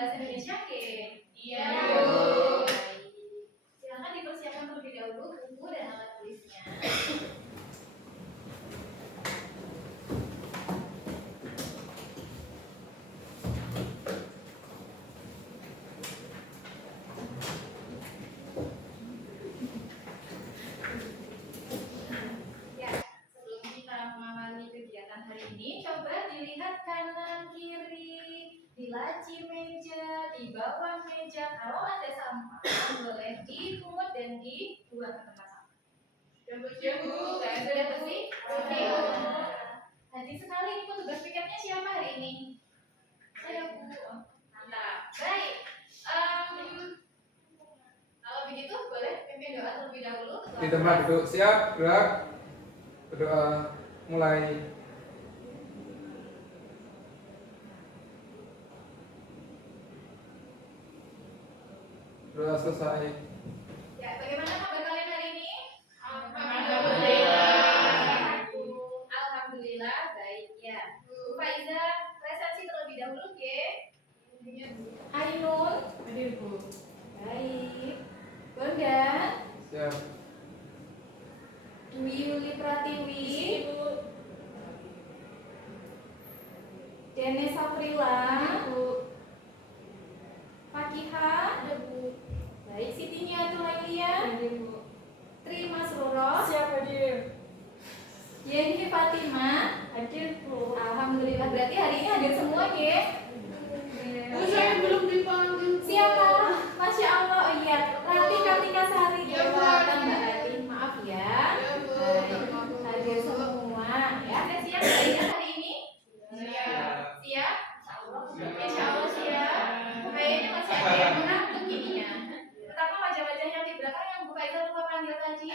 bahasa Indonesia ke? Iya. Silakan dipersiapkan terlebih dahulu buku dan alat tulisnya. Dilihat kanan kiri, di laci meja, di bawah meja. Kalau ada sampah, boleh dipungut dan dibuang ke tempat sampah. Ya Bu. Sudah bersih? Haji sekali, ini petugas piketnya siapa hari ini? Saya Bu. Mantap. Baik. Kalau begitu boleh pimpin doa terlebih dahulu. Di tempat duduk siap, gerak, berdoa mulai. Doa selesai. Ya, bagaimana kabar kalian hari ini? Alhamdulillah. Alhamdulillah, baik ya. Bu Faiza, presentasi terlebih dahulu, oke? Ainun, Hadir Bu. baik. Bondan, Siap. Dwi Yuli Pratiwi, Bu. Dene Saprila, Bu. Fakihah, Ada Bu. baik. Siti Niatul Lailia, Hadir Bu. Tri Masruro, Siap hadir. Yeni Fatimah. Hadir Bu. Alhamdulillah, berarti hari ini hadir semua ya? Bu, saya belum dipanggil. Siapa? Masya Allah, oh iya. Rati Kartika Sari. Ya, Bu. Kelewatan Mbak Rati, maaf ya. Ya Bu. Baik, hadir semua. Ya, ada siap belajar hari ini? Siap. Siap? Insya Allah siap. Kayaknya masih ada yang mengantuk ininya. Pertama wajah-wajah yang di belakang yang Bu Faiza lupa panggil tadi.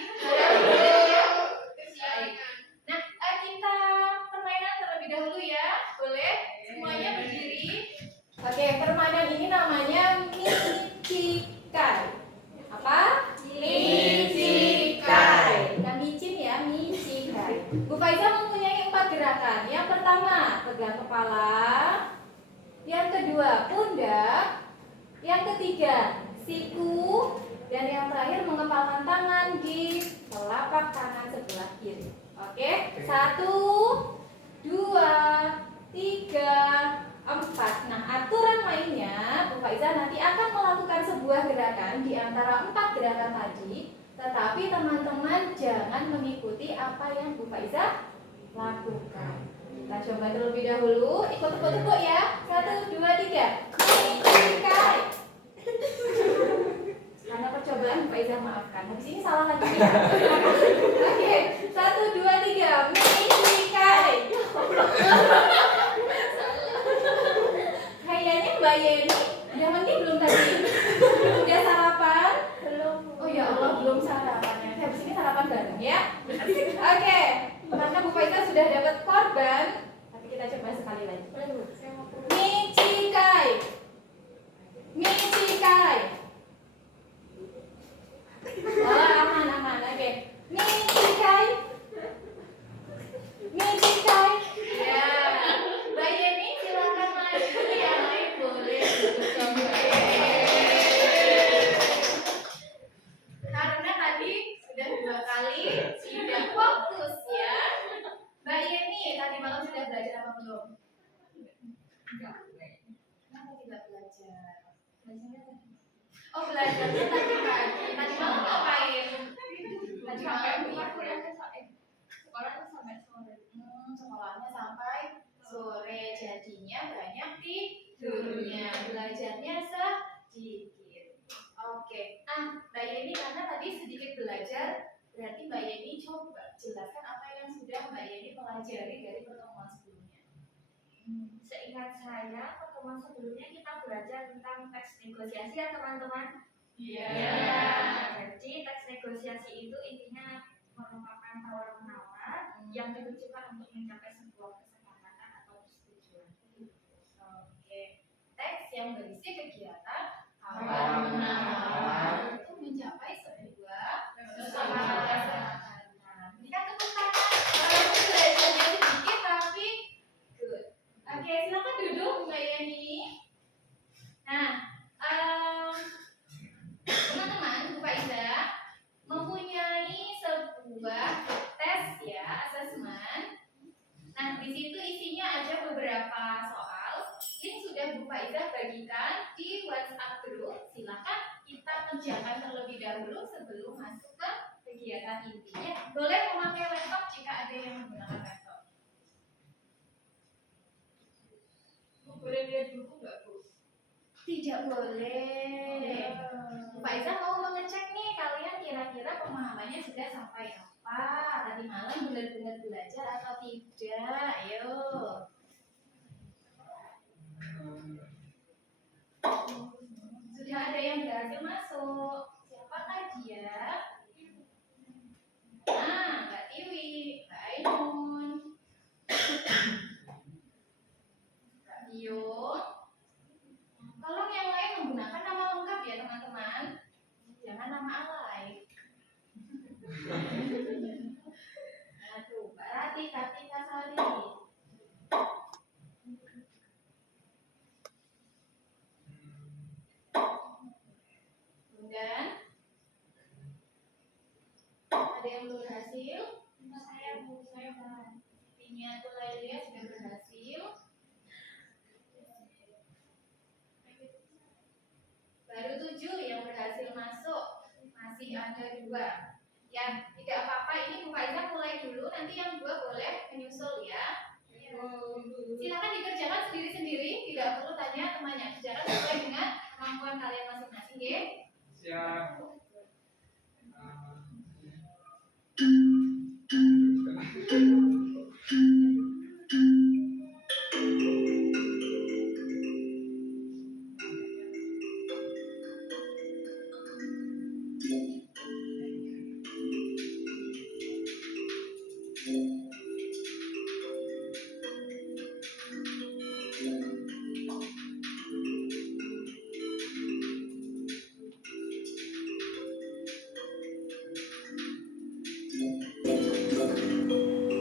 Baik. Nah, kita permainan terlebih dahulu ya. Boleh? Semuanya berdiri. Oke, permainan ini namanya Michikai. Apa? Michikai. Bukan micin ya, Michikai. Bu Faiza mempunyai 4 gerakan. Yang pertama, pegang kepala. Yang kedua, pundak. Yang ketiga, siku. Dan yang terakhir, mengepalkan tangan di telapak tangan sebelah kiri. Oke, 1, 2, 3, 4. Nah, aturan mainnya, Bu Faiza nanti akan melakukan sebuah gerakan di antara 4 gerakan tadi. Tetapi teman-teman jangan mengikuti apa yang Bu Faiza lakukan. Kita coba terlebih dahulu. Ikut tepuk-tepuk ya. 1, 2, 3. Michikai. Karena percobaan Bu Faiza maafkan. Habis ini salah lagi ya. Oke, 1, 2, 3. Michikai. Kayaknya Mbak Yeni udah mandi belum tadi? Udah sarapan? Belum. Oh ya Allah, belum sarapan ya. Habis ini sarapan bareng ya. Oke, karena Bu Faiza sudah dapat korban, tapi kita coba sekali lagi. Michikai. Michikai. Oh, aman. Oke. Michikai. Michikai. Ya. Mbak Yeni silakan maju, yang lain boleh duduk kembali. Karena tadi sudah 2 kali, sudah fokus ya. Mbak Yeni tadi malam sudah belajar apa belum? Kenapa tidak belajar? Belajarnya tadi. Oh, belajarnya tadi pagi. Tadi malam ngapain? Tadi malam sekolahnya sampai sore. Sekolahnya sampai sore, jadinya banyak tidurnya, belajarnya sedikit. Oke, Mbak Yeni karena tadi sedikit belajar, berarti Mbak Yeni coba jelaskan apa yang sudah Mbak Yeni pelajari dari pertemuan sebelumnya. Seingat saya, pertemuan sebelumnya kita belajar tentang teks negosiasi ya teman-teman. Iya. Jadi teks negosiasi itu intinya merupakan tawar-menawar yang ditujukan untuk mencapai sebuah kesepakatan atau persetujuan. Oke, teks yang berisi kegiatan tawar-menawar untuk mencapai sebuah kesepakatan. Berikan tepuk tangan. Walaupun belajarnya sedikit tapi good. Oke, silakan duduk Mbak Yeni. Nah, memiliki WhatsApp group, silakan kita kerjakan terlebih dahulu sebelum masuk ke kegiatan inti. Ya, boleh memakai laptop jika ada yang menggunakan laptop. Boleh lihat dulu nggak, Bu? Tidak boleh. Bu Faiza mau mengecek nih kalian kira-kira pemahamannya sudah sampai apa? Tadi malam benar-benar belajar atau tidak? Ayo. Sudah ada yang berhasil masuk. Siapakah dia? Nah, Mbak Tiwi, Mbak Ainun, Mbak Bio. Tolong yang lain menggunakan nama lengkap ya teman-teman. Jangan nama alay. Nah tuh, Mbak Rati, Kartika Sari. Kemudian ada yang belum berhasil? Saya. Nia Tulailia sudah berhasil. Baru 7 yang berhasil masuk. Masih ada 2. Ya, tidak apa-apa. Ini Bu Faiza mulai dulu. Nanti yang 2 boleh menyusul ya. Silakan dikerjakan sendiri-sendiri. Tidak perlu tanya temannya. Kerjakan sesuai dengan kemampuan kalian masing-masing, ya. Siap.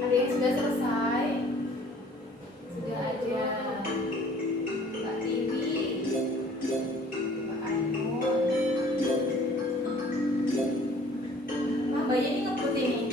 Ada yang sudah selesai? Sudah ada Mbak Tiwi, Mbak Ainun. Mbaknya ini ngebut ini.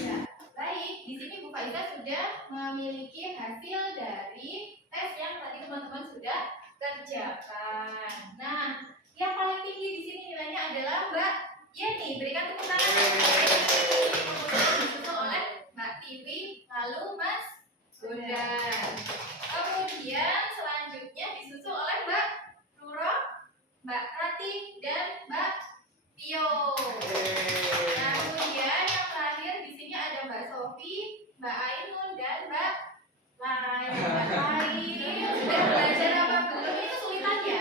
Ya, baik. Di sini Bu Faiza sudah memiliki hasil dari tes yang tadi teman-teman sudah kerjakan. Nah, yang paling tinggi di sini nilainya adalah Mbak Yeni. Berikan tepuk tangan untuk Mbak Yeni. Kemudian disusul oleh Mbak Tiwi, lalu Mas Bondan. Kemudian selanjutnya disusul oleh Mbak Nuro, Mbak Rati, dan Mbak Tio. Nah, kemudian yang terakhir di sini ada Mbak Sofi, Mbak Ainun, dan Mbak Lai. Mbak Lai sudah belajar apa belum? Itu kesulitannya.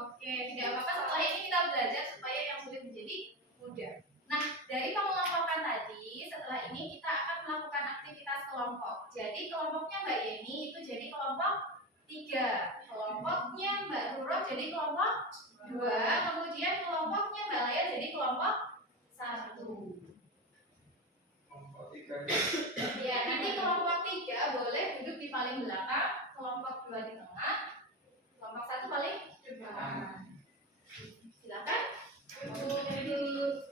Oke, tidak apa-apa. Setelah ini kita belajar supaya yang sulit menjadi mudah. Nah, dari pengelompokan tadi, setelah ini kita akan melakukan aktivitas kelompok. Jadi kelompoknya Mbak Yeni itu jadi kelompok 3. Kelompoknya Mbak Ruro jadi kelompok 2. Kemudian kelompoknya Mbak Laya jadi kelompok 1. Kelompok 3. Ya, nanti kelompok 3 boleh duduk di paling belakang, kelompok 2 di tengah, kelompok 1 paling depan. Silakan. Duduk.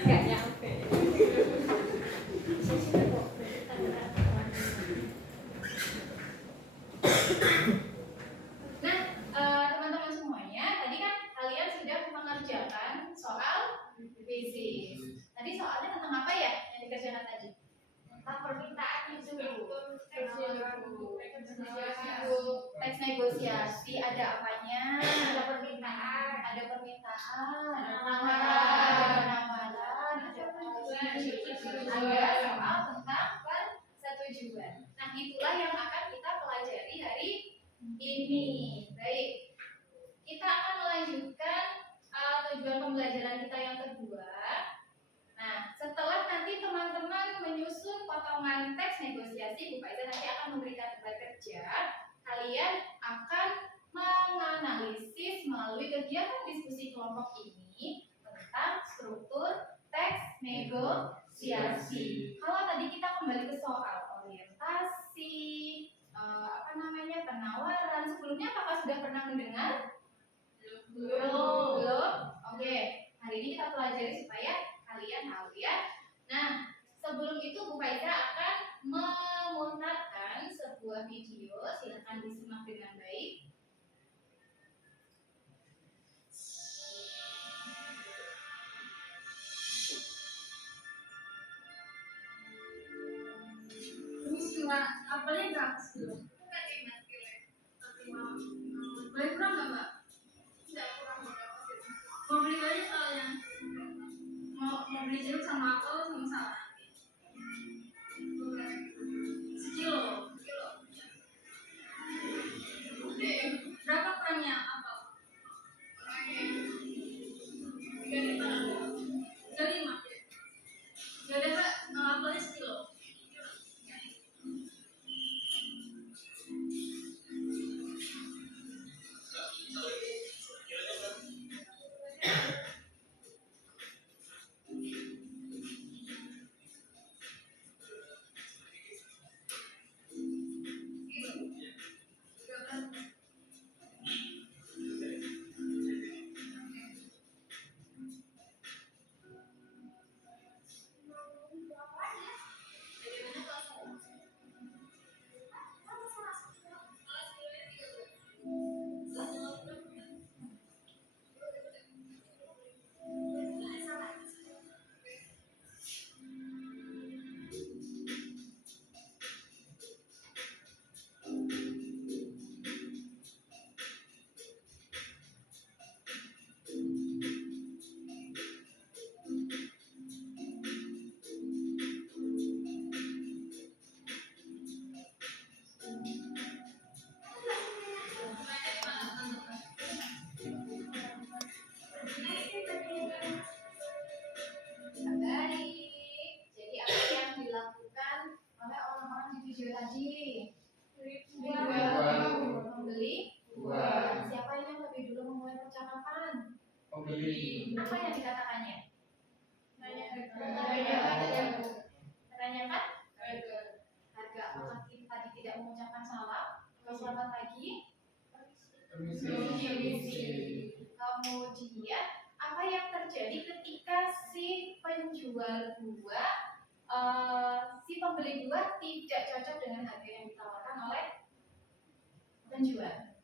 Nggak nyampe. Nah, teman-teman semuanya, tadi kan kalian sudah mengerjakan soal basis. Tadi soalnya tentang apa ya yang dikerjakan tadi? Tentang permintaan itu. Teks negosiasi ada apanya? Ada permintaan, ada penawaran, ada soal tentang persetujuan. Nah, itulah yang akan kita pelajari hari ini. Baik, kita akan melanjutkan tujuan pembelajaran kita yang kedua. Nah, setelah nanti teman-teman menyusun potongan teks negosiasi, Bu Faiza nanti akan memberikan tugas kerja. Kalian akan menganalisis melalui kegiatan diskusi kelompok ini tentang struktur teks negosiasi. Kalau tadi kita kembali ke soal orientasi, penawaran, sebelumnya apakah sudah pernah mendengar? Belum. Oke, hari ini kita pelajari supaya kalian tahu ya. Nah, sebelum itu Bu Faiza akan memutarkan sebuah video, silakan disimak dengan baik. Apalnya gratis dulu. Boleh kurang nggak Mbak? Tidak kurang berapa sih? Mau beli banyak soalnya. Mau beli jeruk sama apel sama salad. Sekilo. Berapa kurangnya apel? Kurangnya 35. Ya udah Kak, apelnya sekilo. Apa yang dikatakannya? Menanyakan harga. Apakah kita tadi tidak mengucapkan salam? Selamat pagi. Permisi. Kemudian apa yang terjadi ketika si penjual buah, si pembeli buah tidak cocok dengan harga yang ditawarkan oleh penjual?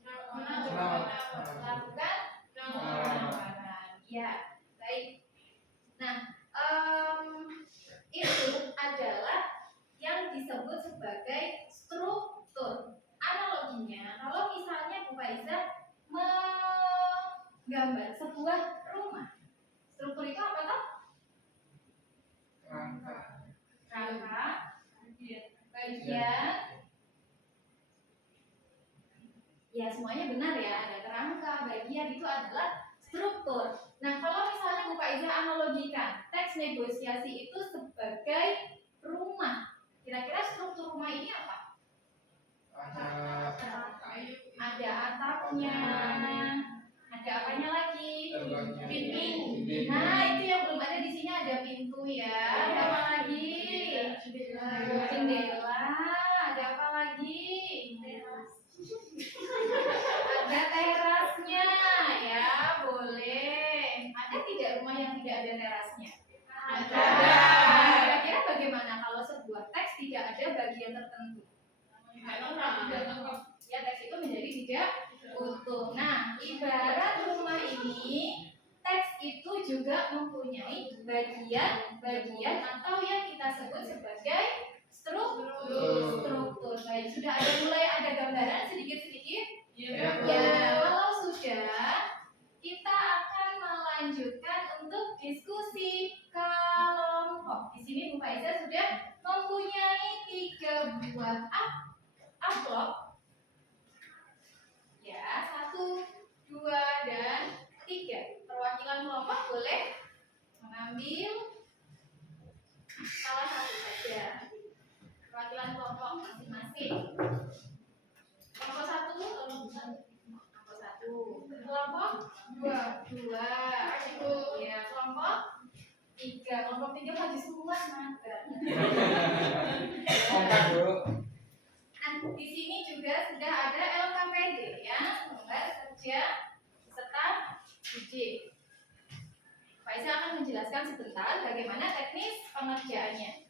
Melakukan penawaran. Ya, baik. Nah, itu adalah yang disebut sebagai struktur. Analoginya, kalau misalnya Bu Faiza menggambar sebuah rumah, struktur itu apa toh? Rangka, bagian. Ya, semuanya benar ya, ada kerangka, bagian, itu adalah struktur. Nah, kalau misalnya Bu Faiza analogikan teks negosiasi itu sebagai rumah, kira-kira struktur rumah ini apa? Ada atapnya, ada apanya lagi? Pintu. Nah, itu yang belum ada di sini, ada pintu ya. Ada apa lagi? Jendela. Ada apa lagi? Ada terasnya ya, boleh. Ada tidak rumah yang tidak ada terasnya? Ada. Kira-kira bagaimana kalau sebuah teks tidak ada bagian tertentu? Ya, teks itu menjadi tidak utuh. Nah, ibarat rumah ini, teks itu juga mempunyai bagian-bagian atau yang kita sebut sebagai struktur. Baik, sudah mulai ada gambaran sedikit-sedikit? Ya, kalau sudah, kita akan melanjutkan untuk diskusi kelompok. Di sini Bu Faiza sudah mempunyai 3 buah amplop. Ya, 1, 2, dan 3. Perwakilan kelompok boleh mengambil salah satu saja. Perwakilan kelompok masing-masing. Kelompok 1, kelompok 1, kelompok 2. dia maju semua mager. Kompak Bu. Nah, di sini juga sudah ada LKPD ya, lembar kerja serta uji. Faiza akan menjelaskan sebentar bagaimana teknis pengerjaannya.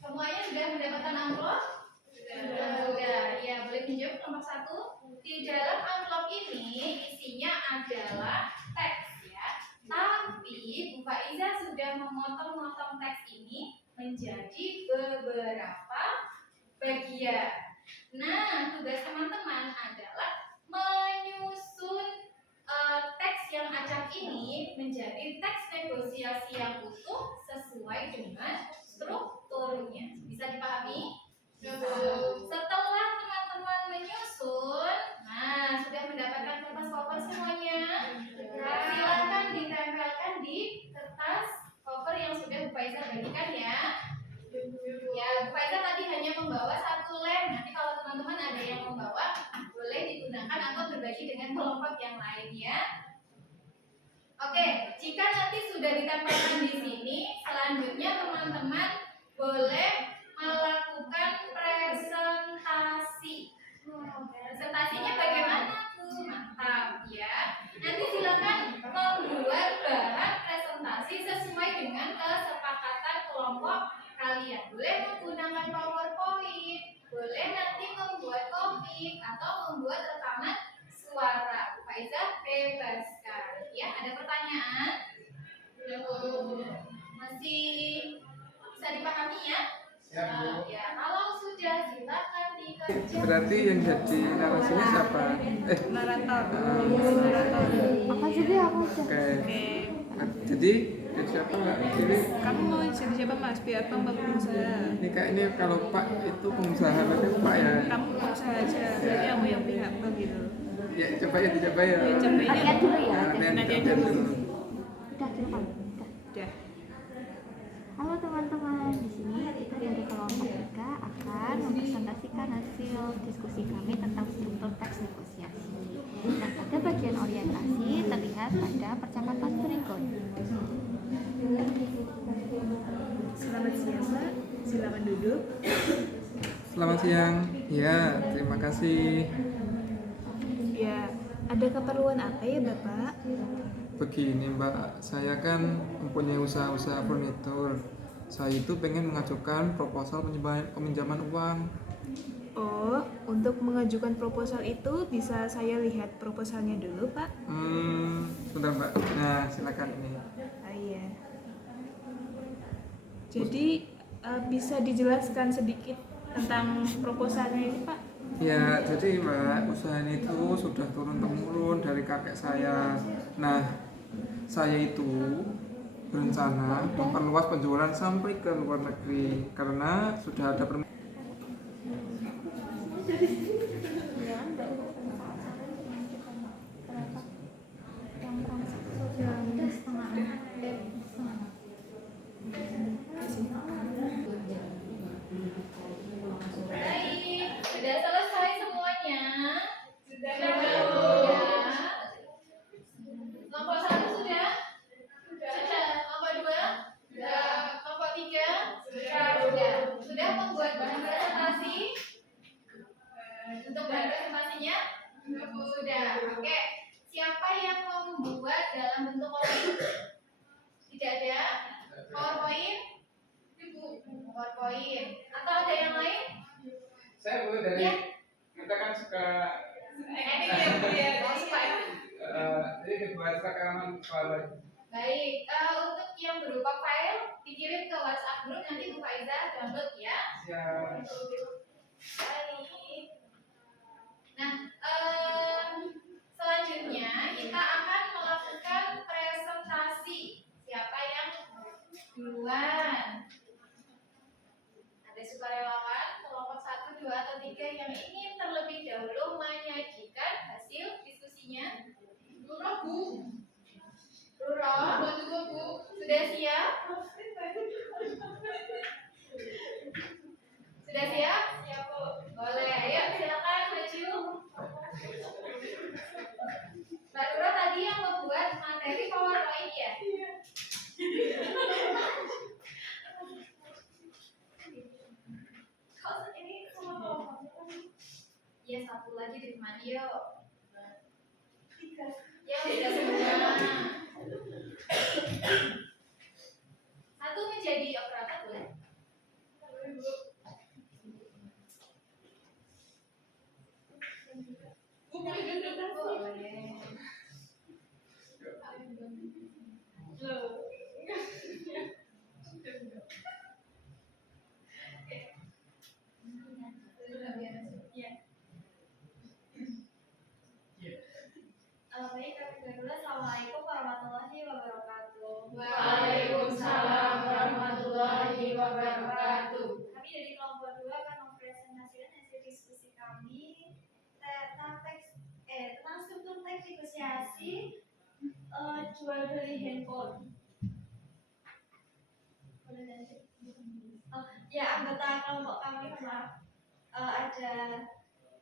Semuanya sudah mendapatkan amplop? Sudah. Ya, boleh pinjam nomor 1. Di dalam amplop ini isinya adalah teks ya. Tapi Bu Faiza sudah memotong-motong teks ini menjadi beberapa bagian. Nah, tugas teman-teman adalah menyusun teks yang acak ini menjadi teks negosiasi yang utuh sesuai dengan strukturnya. Bisa dipahami? Setelah teman-teman menyusun, nah sudah mendapatkan kertas cover semuanya. Silakan ditempelkan di kertas cover yang sudah Bu Faiza bagikan ya. Ya, Bu Faiza tadi hanya membawa 1 lem. Nanti kalau teman-teman ada yang membawa, boleh digunakan atau berbagi dengan kelompok yang lain ya. Oke, jika nanti sudah ditempelkan di sini, selanjutnya teman-teman boleh melakukan presentasi. Presentasinya bagaimana Bu? Mantap ya. Nanti silakan membuat bahan presentasi sesuai dengan kesepakatan kelompok kalian. Boleh menggunakan PowerPoint, boleh nanti membuat komik atau membuat rekaman suara. Bu Faiza bebaskan. Ya, ada pertanyaan? Masih bisa dipahami ya? Ya, kalau sudah silakan dikerjakan. Berarti yang jadi narasinya siapa? Narator. Apa juga aku udah. Oke. Oke. Jadi siapa Mbak? Jadi Kamu mau jadi siapa Mas? Biar Bang pengusaha. ini kayaknya kalau Pak itu pengusaha, berarti Pak ya. Kamu pengusaha aja. Jadi aku yang pihak Bang gitu. Ya coba ya dicoba ya. Ya cobain Latihan ya. dulu ya. Nah, latihan. nanti Nanti dulu. Udah direkam. Udah. Udah. Halo teman-teman, di sini kita dari kelompok 3 akan mempresentasikan hasil diskusi kami tentang struktur teks negosiasi. Dan pada bagian orientasi terlihat pada percakapan berikut. Selamat siang Mbak. Silakan duduk. Selamat siang. Ya, terima kasih. Ya, ada keperluan apa ya Bapak? Begini Mbak, saya kan mempunyai usaha-usaha furnitur. Saya itu pengen mengajukan proposal peminjaman uang. Oh, untuk mengajukan proposal itu bisa saya lihat proposalnya dulu Pak? Bentar Mbak. Nah, silakan ini. Ah iya. Jadi bisa dijelaskan sedikit tentang proposalnya ini Pak? Ya, jadi Mbak, usaha ini itu sudah turun-temurun dari kakek saya. Nah, saya itu berencana memperluas penjualan sampai ke luar negeri karena sudah ada Baik, sudah selesai semuanya. Sudah. Kelompok 1 sudah? Sudah. Kelompok 2? Sudah. Kelompok 3? Sudah. Sudah membuat bahan presentasi? Untuk bahan presentasinya? Sudah. Oke. Siapa yang membuat dalam bentuk PowerPoint? Tidak ada? PowerPoint? PowerPoint. Atau ada yang lain? Saya mulai dari Ya. kita kan suka Ini ya Bu ya. jadi dibuat rekaman soal Baik, untuk yang berupa file dikirim ke WhatsApp group, nanti Bu Faiza download ya. siang. Baik. Nah, selanjutnya kita akan melakukan presentasi. Siapa yang duluan? Ada sukarelawan kelompok 1, 2, atau 3 yang ingin terlebih dahulu menyajikan hasil diskusinya? Lurah Bu. Ruro, Mau juga Bu. sudah siap? Sudah siap? Siap Bu. Boleh, ayo silakan maju. Mbak Ruro tadi yang membuat materi PowerPoint ya? Baik, kami dulu. Assalamualaikum warahmatullahi wabarakatuh. Waalaikumsalam warahmatullahi wabarakatuh. Kami dari kelompok 2 akan mempresentasikan hasil diskusi kami tentang struktur teks negosiasi jual beli handphone. Ya, anggota kelompok kami ada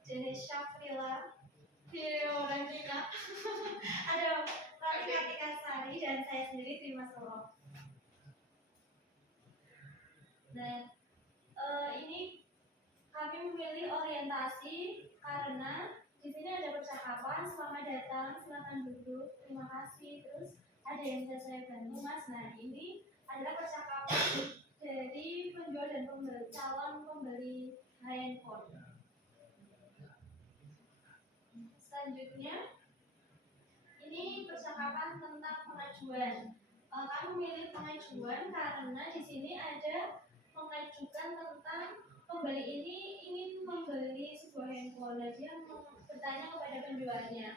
jenis Syafrila, Fiorentina, ada Rani Katika Sari, dan saya sendiri Terima Solo. Nah, ini kami memilih orientasi karena di sini ada percakapan, selamat datang, silakan duduk, terima kasih, terus ada yang bisa saya bantu mas. Nah, ini adalah percakapan dari penjual dan pembeli, calon pembeli handphone. Selanjutnya, ini percakapan tentang pengajuan. Kami memilih pengajuan karena di sini ada mengajukan tentang pembeli ini ingin membeli sebuah handphone. Dia bertanya kepada penjualnya,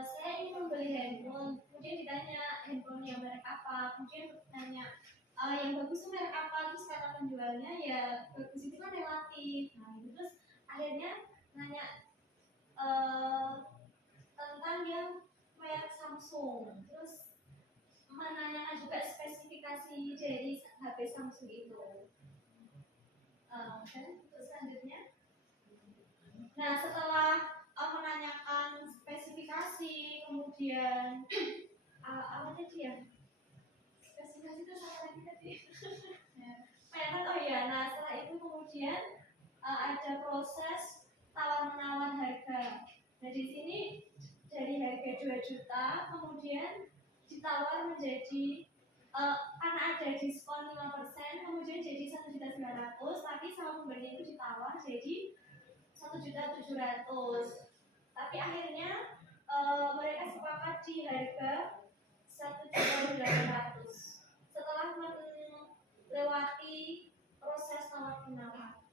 saya ingin membeli handphone. Kemudian ditanya handphone yang merek apa. Kemudian bertanya yang bagus itu merek apa. Terus kata penjualnya ya bagus itu kan relatif. Nah, terus akhirnya nanya tentang yang merek Samsung. Terus menanyakan juga spesifikasi dari HP Samsung itu. Terus selanjutnya, nah setelah menanyakan spesifikasi, kemudian apa tadi ya? Spesifikasi itu apa lagi tadi? Merek, oh ya. Nah setelah itu kemudian ada proses tawar menawar harga. Nah di sini dari harga 2 juta kemudian ditawar menjadi karena ada diskon 5% kemudian jadi 1.900.000, tapi sama pembelinya itu ditawar jadi 1.700.000. Tapi akhirnya mereka sepakat di harga 1.800.000 setelah melewati proses tawar menawar.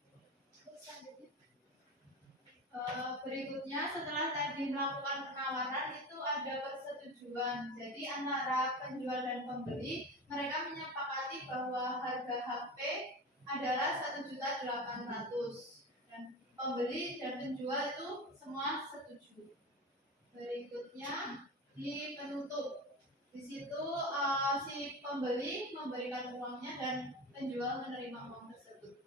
Berikutnya setelah tadi melakukan penawaran itu ada persetujuan. Jadi antara penjual dan pembeli mereka menyepakati bahwa harga HP adalah 1.800.000 dan pembeli dan penjual itu semua setuju. Berikutnya di penutup. Di situ si pembeli memberikan uangnya dan penjual menerima uang tersebut.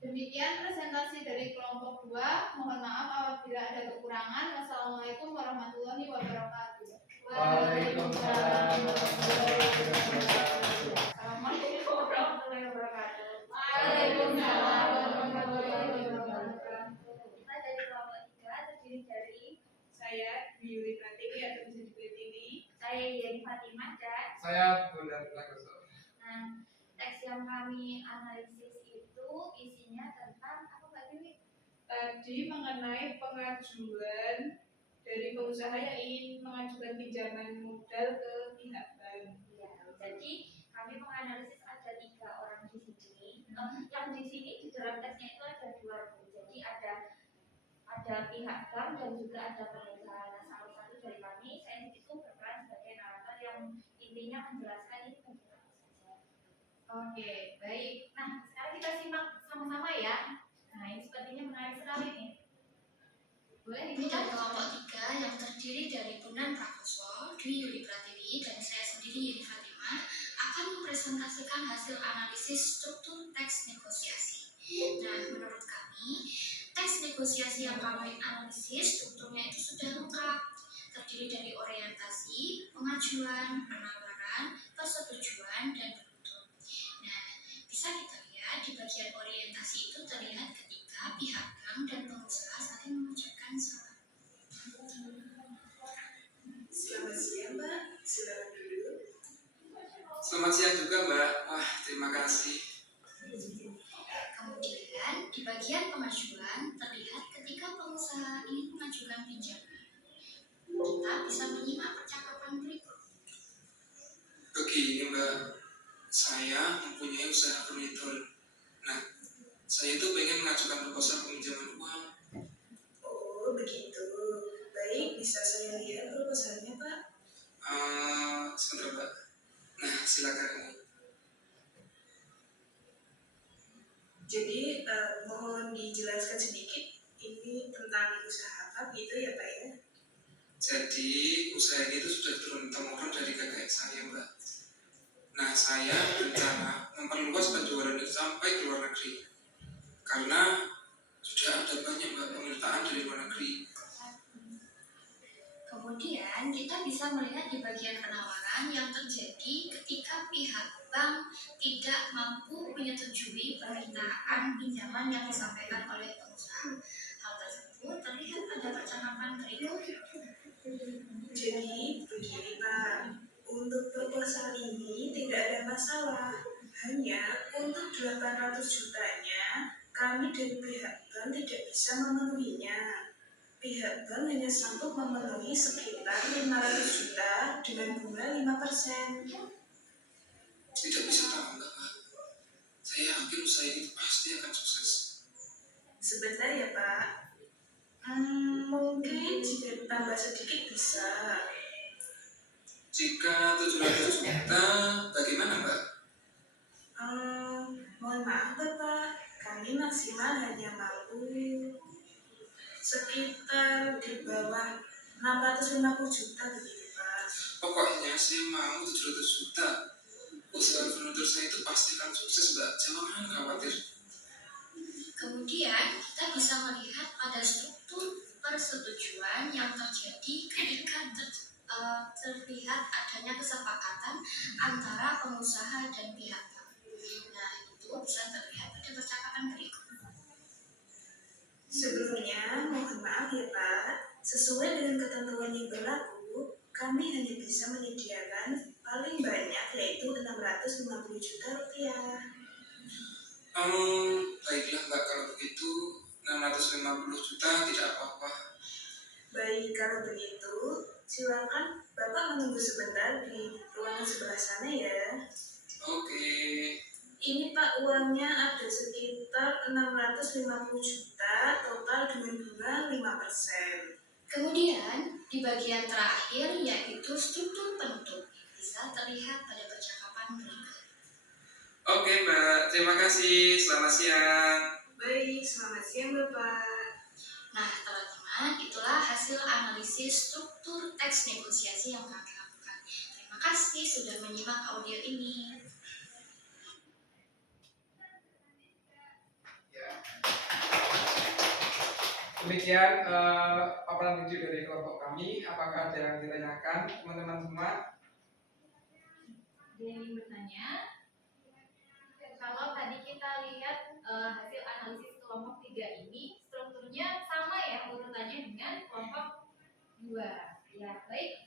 Demikian presentasi dari kelompok 2. Mohon maaf apabila ada kekurangan. Wassalamualaikum warahmatullahi wabarakatuh. Waalaikumsalam warahmatullahi wabarakatuh. Assalamualaikum warahmatullahi wabarakatuh. Waalaikumsalam warahmatullahi wabarakatuh. Kita dari kelompok 3 terdiri dari Saya Yuli Pratiwi atau bisa disebut ini. saya Yeni Fatimah dan Saya Bunda Prakoso. nah, teks yang kami analisis itu isinya tentang apa Mbak Dewi? Tadi mengenai pengajuan dari pengusaha yang ingin mengajukan pinjaman modal ke pihak bank. Ya, jadi kami menganalisis ada 3 orang di sini. Yang di sini di dalam teksnya itu ada 2 Bu. Jadi ada pihak bank dan juga ada pengusaha. Nah, salah satu dari kami, saya itu berperan sebagai narator yang intinya menjelaskan ini penting apa saja. Oke, baik. Nah, sekarang kita simak sama-sama ya. Nah, ini sepertinya menarik sekali nih. Boleh Kita dibuka? kelompok 3 yang terdiri dari Bunda Prakoso, Dwi Yuli Pratiwi, dan saya sendiri Yeni Fatimah akan mempresentasikan hasil analisis struktur teks negosiasi. Nah, menurut kami, teks negosiasi yang kami analisis strukturnya itu sudah lengkap, terdiri dari orientasi, pengajuan, penawaran, persetujuan, dan penutup. Nah, bisa kita lihat di bagian orientasi itu terlihat ketika pihak bank dan pengusaha saling mengucapkan selamat. Selamat siang Mbak, silakan dulu. Selamat siang juga Mbak. Wah, terima kasih. Kemudian di bagian pengajuan terlihat ketika pengusaha ingin mengajukan pinjaman. Kita bisa menyimak percakapan berikut. Begini Mbak, saya mempunyai usaha furnitur. Nah, saya itu pengen mengajukan proposal peminjaman uang. Oh begitu, baik bisa saya lihat proposalnya, Pak? Sebentar Mbak. Nah, silakan. Jadi mohon dijelaskan sedikit ini tentang usaha apa gitu ya Pak ya? Jadi usaha ini itu sudah turun temurun dari kakek saya Mbak. Nah, saya berencana memperluas penjualan itu sampai ke luar negeri. Karena sudah ada banyak Mbak permintaan dari luar negeri. Kemudian kita bisa melihat di bagian penawaran yang terjadi ketika pihak bank tidak mampu menyetujui permintaan pinjaman yang disampaikan oleh pengusaha. Hal tersebut terlihat pada percakapan berikut. Jadi begini Pak, untuk proposal ini tidak ada masalah. Hanya untuk 800 jutanya kami dari pihak bank tidak bisa memenuhinya. Pihak bank hanya sanggup memenuhi sekitar 500 juta dengan bunga 5%. Tidak bisa tambah Mbak. Saya yakin usaha ini pasti akan sukses. Sebentar ya Pak. Mungkin jika ditambah sedikit bisa. Jika 700 juta, bagaimana Mbak? Mohon maaf Bapak, kami maksimal hanya mampu sekitar di bawah 650 juta begitu Pak. Pokoknya saya mau 700 juta. Usaha furnitur saya itu pasti akan sukses Mbak. Jangan khawatir. Kemudian kita bisa melihat pada struktur persetujuan yang terjadi ketika terlihat adanya kesepakatan antara pengusaha dan pihak bank. Nah, itu bisa terlihat pada percakapan berikut. Sebelumnya, mohon maaf ya Pak, sesuai dengan ketentuan yang berlaku, kami hanya bisa menyediakan paling banyak yaitu 650 juta rupiah. Baiklah Mbak, kalau begitu 650 juta tidak apa-apa. Baik, kalau begitu, silakan Bapak menunggu sebentar di ruangan sebelah sana ya. Oke. Ini Pak, uangnya ada sekitar 650 juta, total dengan bunga 5%. Kemudian di bagian terakhir yaitu struktur penutup bisa terlihat pada percakapan berikut. Oke Mbak, terima kasih. Selamat siang. Baik, selamat siang Bapak. Nah, teman-teman, itulah hasil analisis struktur teks negosiasi yang kami lakukan. Terima kasih sudah menyimak audio ini. Demikian paparan video dari kelompok kami. Apakah ada yang ditanyakan teman-teman semua? Ada yang ingin bertanya? Kalau tadi kita lihat hasil analisis kelompok 3 ini, strukturnya sama ya urutannya dengan kelompok 2. Ya, baik.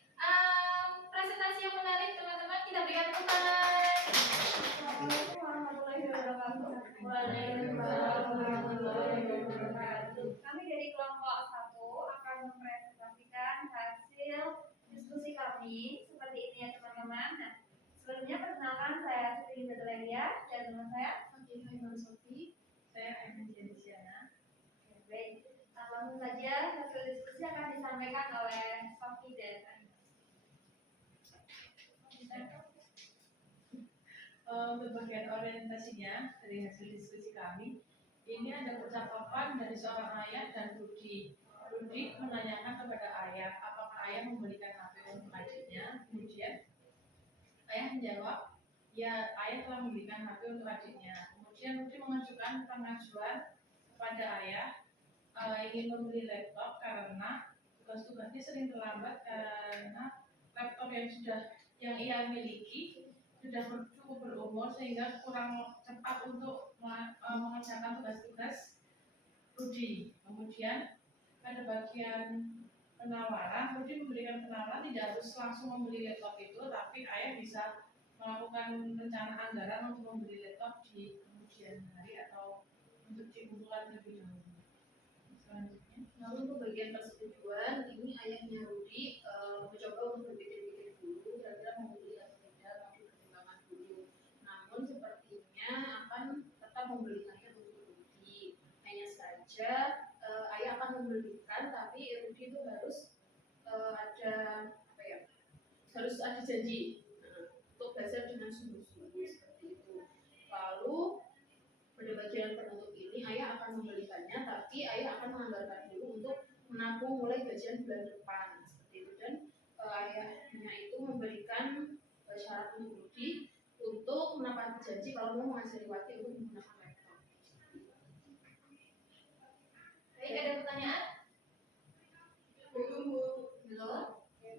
Presentasi yang menarik teman-teman, kita berikan tepuk tangan. Assalamualaikum warahmatullahi wabarakatuh. Waalaikumsalam warahmatullahi wabarakatuh. Kami dari kelompok 1 akan mempresentasikan hasil diskusi kami seperti ini ya teman-teman. Nah, sebelumnya perkenalkan saya Siti Zatulelia dan teman saya Fatimah Iman Sofi. Saya Aiman Jadisyana. Baik, langsung saja hasil diskusi akan disampaikan oleh Sofi dan Aiman. Untuk bagian orientasinya dari hasil diskusi kami, ini ada percakapan dari seorang ayah dan Rudi. Rudi menanyakan kepada ayah, apakah ayah memberikan HP untuk adiknya. Kemudian ayah menjawab, ya ayah telah memberikan HP untuk adiknya. Kemudian Rudi mengajukan pengajuan kepada ayah ingin membeli laptop karena tugas-tugasnya sering terlambat karena laptop yang ia miliki sudah cukup berumur sehingga kurang cepat untuk mengerjakan tugas-tugas Rudi. Kemudian pada bagian penawaran, Rudi memberikan penawaran tidak harus langsung membeli laptop itu, tapi ayah bisa melakukan rencana anggaran untuk membeli laptop di kemudian hari atau untuk dikumpulkan terlebih dahulu. Selanjutnya, lalu untuk bagian persetujuan, ini ayahnya Rudi mencoba untuk berpikir-pikir dulu kira-kira mau beli atau tidak, mau dipertimbangkan dulu. Namun sepertinya akan tetap membelikannya untuk Rudi. Hanya saja ayah akan membelikan, tapi Rudi itu harus ada apa ya, harus ada janji untuk belajar dengan sungguh-sungguh seperti itu. Lalu pada bagian penutup ini ayah akan membelikannya, tapi ayah akan menganggarkan dulu untuk menabung mulai gajian bulan depan seperti itu. Dan ayahnya itu memberikan syarat untuk Budi untuk menepati janji kalau mau mengajari Wati untuk menggunakan laptop. Baik, ada pertanyaan? Belum.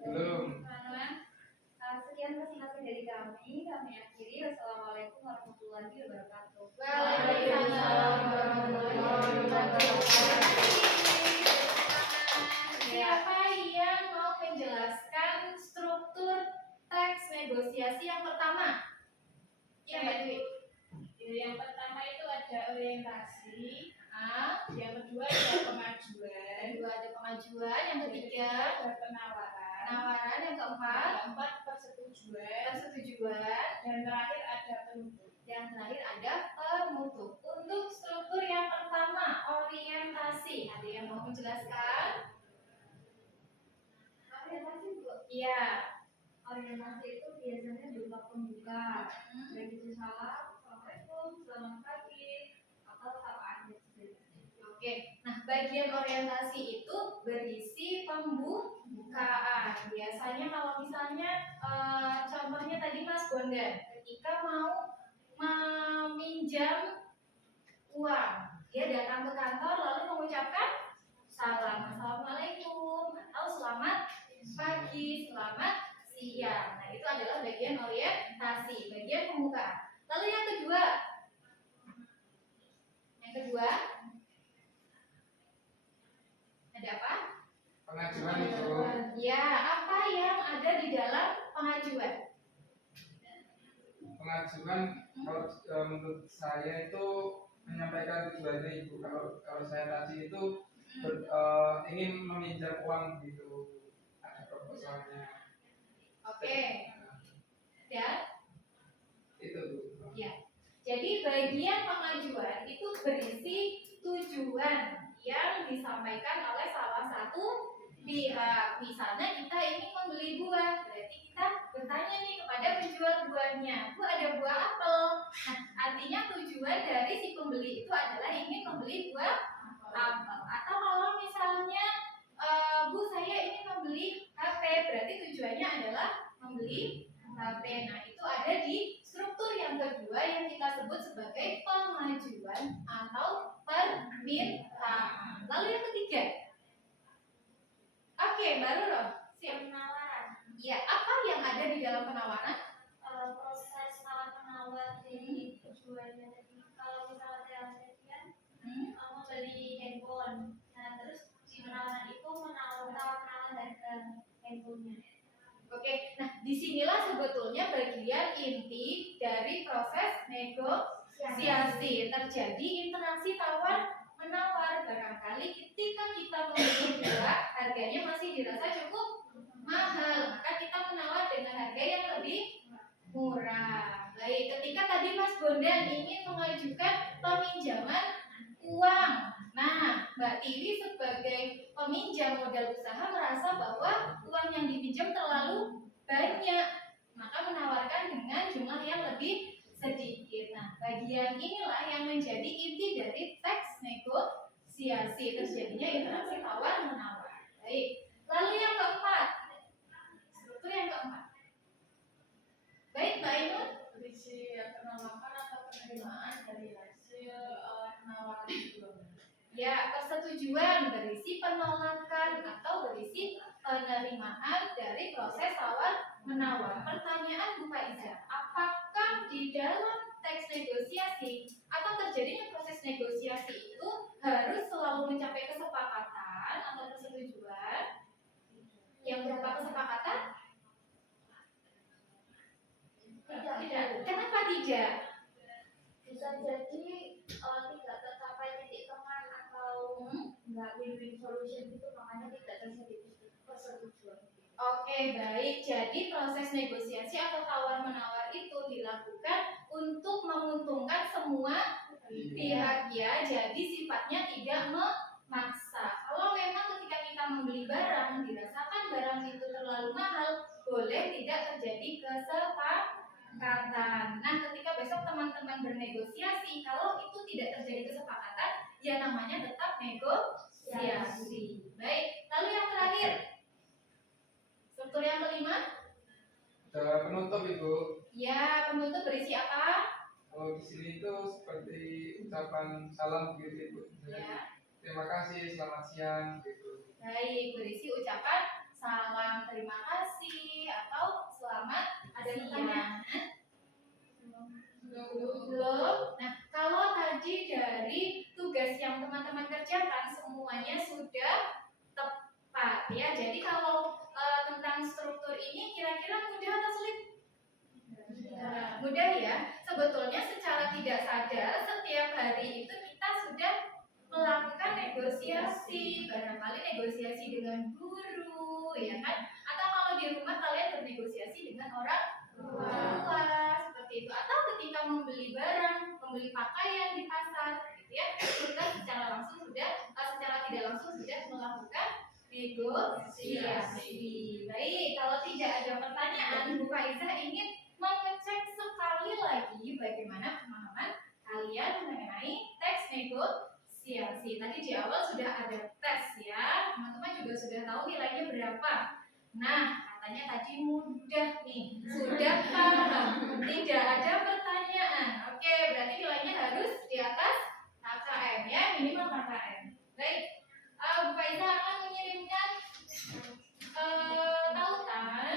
Belum. Sekian presentasi dari kami akhiri. Wassalamualaikum warahmatullahi wabarakatuh. Waalaikumsalam warahmatullahi wabarakatuh. Siapa yang mau menjelaskan struktur teks negosiasi yang pertama? Ya, Mbak Dwi. Yang pertama itu ada orientasi, yang kedua ada pengajuan, Ada pengajuan, yang ketiga ada penawaran, yang keempat yang keempat persetujuan, dan terakhir ada penutup. Untuk struktur yang pertama, orientasi. Ada yang mau menjelaskan? Orientasi Bu. Iya. Orientasi itu biasanya berupa pembuka, baik itu salam, assalamualaikum, selamat pagi, atau sapaan. Oke. Nah, bagian orientasi itu berisi pembukaan. Biasanya kalau misalnya contohnya tadi Mas Bondan, ketika mau meminjam uang, dia datang ke kantor lalu mengucapkan salam, assalamualaikum, atau selamat pagi, selamat siang. Nah, itu adalah bagian orientasi, bagian pembukaan. Lalu yang kedua ada apa? Pengajuan itu. Ya, apa yang ada di dalam pengajuan? Pengajuan kalau menurut saya itu menyampaikan tujuannya Ibu. Kalau saya tadi itu ingin meminjam uang gitu, ada proposalnya. Oke. Dan Itu Bu. ya. Jadi bagian pengajuan itu berisi tujuan yang disampaikan oleh salah satu pihak. Misalnya kita ingin membeli buah, berarti kita bertanya nih kepada penjual buahnya, Bu ada buah apel. Nah, artinya tujuan dari si pembeli itu adalah ingin membeli buah apel. Atau kalau misalnya Bu saya ingin membeli HP, berarti tujuannya adalah membeli HP. Nah, itu ada di struktur yang kedua yang kita sebut sebagai pengajuan atau permintaan. Lalu yang ketiga, oke, baru loh. Penawaran. Ya, apa yang ada di dalam penawaran? Proses tawar-menawar di tujuannya tadi. Kalau misalnya mau beli handphone, nah terus di penawaran itu tawar-menawar harga handphonenya. Oke, nah disinilah sebetulnya bagian inti dari proses negosiasi. Terjadi interaksi tawar menawar. Barangkali ketika kita membeli buah, harganya masih dirasa cukup mahal, maka kita menawar dengan harga yang lebih murah. Baik, ketika tadi Mas Bondan ingin mengajukan peminjaman uang, nah Mbak Tiwi sebagai peminjam modal usaha merasa bahwa uang yang dipinjam terlalu banyak, maka menawarkan dengan jumlah yang lebih sedikit. Nah, bagian inilah yang menjadi inti dari teks negosiasi, terjadinya interaksi tawar menawar. Baik, lalu yang keempat, struktur yang keempat. Baik, Mbak Ainun. Berisi penolakan atau penerimaan dari hasil penawaran sebelumnya. Ya, persetujuan berisi penolakan atau berisi penerimaan dari proses tawar menawar. Pertanyaan Bu Faiza, apakah di dalam teks negosiasi atau terjadinya proses negosiasi itu harus selalu mencapai kesepakatan atau persetujuan yang berupa kesepakatan? Tidak. Kenapa tidak? Bisa jadi tidak tercapai titik tengah atau nggak win-win solution gitu, makanya tidak terjadi persetujuan. Oke, baik. Jadi proses negosiasi atau tawar-menawar itu dilakukan untuk menguntungkan semua pihak ya. Jadi sifatnya tidak memaksa. Kalau memang ketika kita membeli barang dirasakan barang itu terlalu mahal, boleh tidak terjadi kesepakatan. Nah, ketika besok teman-teman bernegosiasi, kalau itu tidak terjadi kesepakatan, ya namanya tetap negosiasi. Baik, lalu yang terakhir, struktur yang kelima. Ada penutup Ibu. Ya, penutup berisi apa? Kalau di sini itu seperti ucapan salam begitu Ibu. Ya. Terima kasih, selamat siang gitu. Baik, berisi ucapan salam terima kasih atau selamat ada pertanyaan? Belum. Nah, kalau tadi dari tugas yang teman-teman kerjakan semuanya sudah tepat ya. Jadi kalau tentang struktur ini kira-kira mudah atau sulit? Mudah ya. Sebetulnya secara tidak sadar setiap hari itu kita sudah melakukan negosiasi, barangkali negosiasi dengan guru, ya kan? Atau kalau di rumah kalian bernegosiasi dengan orang tua, seperti itu. Atau ketika membeli barang, membeli pakaian di pasar, gitu ya, kita secara langsung sudah, secara tidak langsung sudah melakukan negosiasi. Baik, kalau tidak ada pertanyaan, Bu Faiza ingin mengecek sekali lagi bagaimana pemahaman kalian mengenai teks negosiasi. Tadi di awal sudah ada tes ya, teman-teman juga sudah tahu nilainya berapa. Nah, katanya tadi mudah nih, sudah paham, tidak ada pertanyaan. Oke, berarti nilainya harus di atas KKM ya, minimal KKM. Baik, Bu Faiza akan mengirimkan tautan.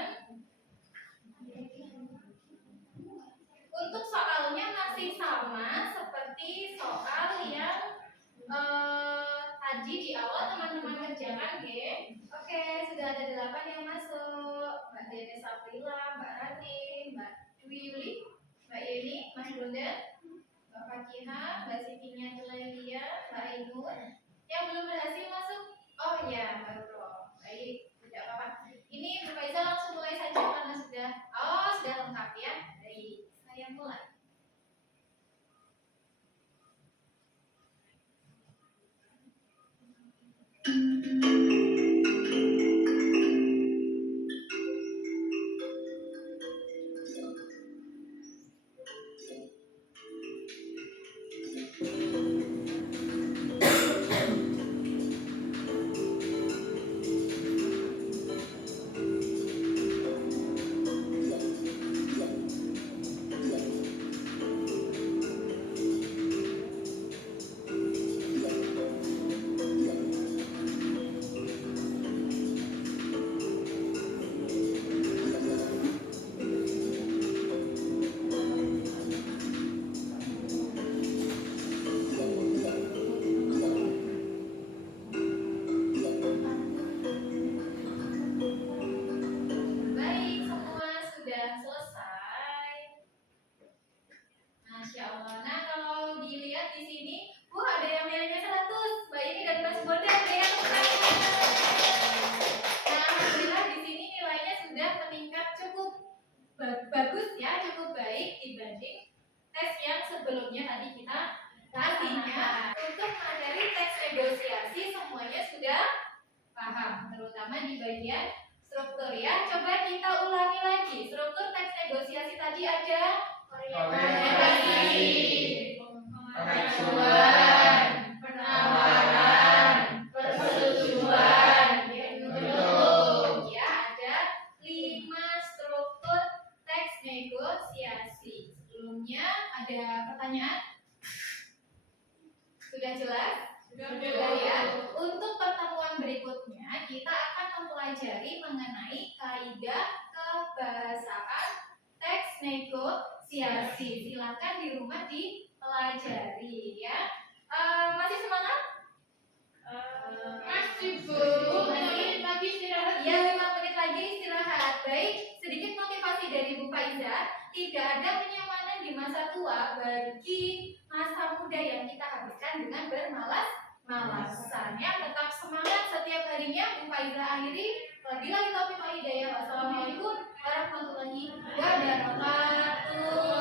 Untuk soalnya masih sama seperti soal yang tadi di awal teman-teman kerjakan ya. Oke, sudah ada 8 yang masuk. Mbak Dede Saprila, Mbak Rati, Mbak Dwi Yuli, Mbak Yeni, Mas Bondan, Mbak Fakihah, Mbak Siti Nyatulelia, Mbak Ainur. Yang belum berhasil masuk, oh ya Mbak Roro. Baik, tidak apa-apa. Ini Bu Faiza langsung mulai saja karena sudah lengkap ya. Baik, saya mulai. Baik, semua sudah selesai. Masya Allah. Nah, kalau dilihat di sini, ada yang nilainya 100. Mbak Yeni dan Mas Bondan ada yang kurang. Nah, alhamdulillah di sini nilainya sudah meningkat cukup bagus ya, cukup baik dibanding tes yang sebelumnya tadi kita. Artinya untuk materi teks negosiasi semuanya sudah paham, terutama di bagian struktur ya. Coba kita ulangi lagi. Struktur teks negosiasi tadi ada orientasi, pengajuan, penawaran, persetujuan, penutup. Ya, ada 5 struktur teks negosiasi. Sebelumnya ada pertanyaan? Sudah jelas? Sudah ya. Untuk pertemuan berikutnya kita akan mempelajari mengenai kaidah kebahasaan teks negosiasi. Silakan di rumah dipelajari ya. Masih semangat? Masih Bu. 5 menit lagi istirahat. Ya, 5 menit lagi istirahat. Baik, sedikit motivasi dari Bu Faiza. Tidak ada kenyamanan di masa tua bagi masa muda yang kita habiskan dengan bermalas-malasan. Ya, tetap semangat setiap harinya. Bu Faiza akhiri. Wabillahi taufiq wal hidayah. Wassalamualaikum warahmatullahi wabarakatuh.